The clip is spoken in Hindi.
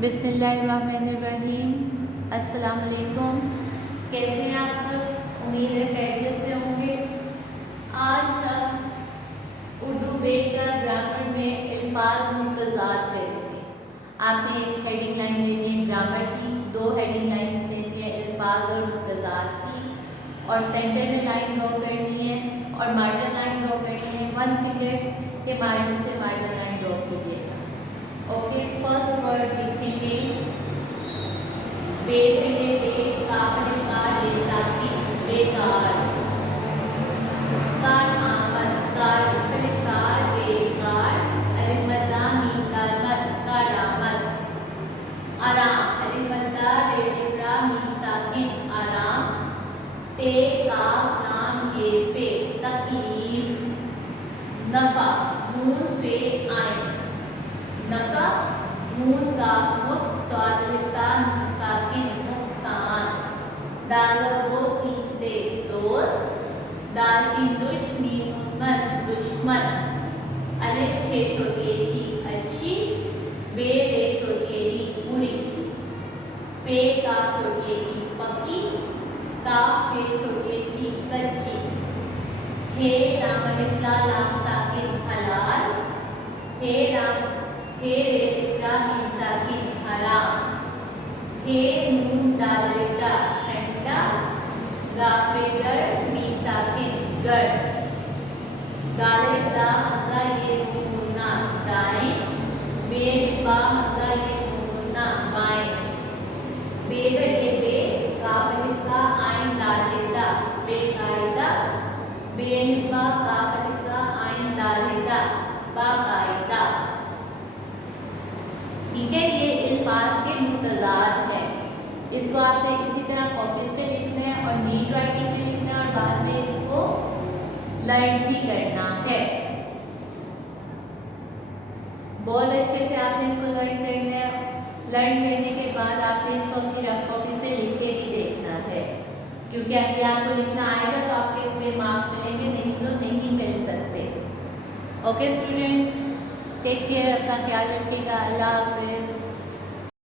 बिस्मिल्लाहिर्रहमानिर्रहीम। अस्सलाम वालेकुम। कैसे हैं आप सब? उम्मीद है खैरियत से होंगे। आज हम उर्दू बेकर ग्रामर में अल्फाज मुतज़ाद करेंगे। आपने एक हेडिंग लाइन देनी है ग्रामर की, दो हेडिंग लाइन्स देनी है अल्फाज और मुतज़ाद की, और सेंटर में लाइन ड्रॉ करनी है और मार्जिन लाइन ड्रॉ करनी है। 1 फिंगर के मार्जिन से मार्जिन लाइन ड्रॉ कीजिएगा। ओके, फर्स्ट वर्ड लिखेंगे बे, काफ अलिफ का रे साकी बेकार, कार आमद कार अलिफ का रे कार, अलिफ मद्दा मीम दाल मद करामत, आराम अलिफ मद्दा रे अलिफ रा मीम साकिन आराम, ते काफ लाम ये फे तकलीफ, नफा नून फे आइन नफा नून काफ नुक स्वाद अलिफ सा साकिन नुकसान, दाल व दो सीन दे दोस्त, दाशी दुश्मीन मन दुश्मन, अलिफ छे छोटी ची अच्छी, बे दे छोटी डी बुरी, पे काफ छोटी डी पक्की, काफ फे छोटी ची कच्ची, हे राम अलिफ ला लाम साकिन हलाल, हे राम हे रे इफ्रा मीम साकिन हराम, हे नून दाल अलिफ दा ठंडा, गाफे गर मीम साकिन गर, दाल अलिफ दा हमजा ये नून गुन्ना दाएं, बे अलिफ बा हमजा ये नून गुन्ना बाएं, बे गर ये बे काफ अलिफ का आइन दाल हिदा बेकायदा, बे अलिफ बा काफ अलिफ का आइन दाल हिदा बाकायदा। ठीक है, ये अल्फाज के मुतज़ाद है। इसको आपने इसी तरह कॉपीज पे लिखना है और नीट राइटिंग पे लिखना है और बाद में इसको लर्न भी करना है। बहुत अच्छे से आपने इसको लर्न करना है। लर्न करने के बाद आपने इसको अपनी रफ कॉपीज पे लिख के भी देखना है, क्योंकि अगर आपको लिखना आएगा तो आपके इसमें मार्क्स मिलेंगे, नहीं तो नहीं मिल सकते। ओके स्टूडेंट्स, टेक केयर, अपना ख्याल रखिएगा। अल्लाह हाफिज़।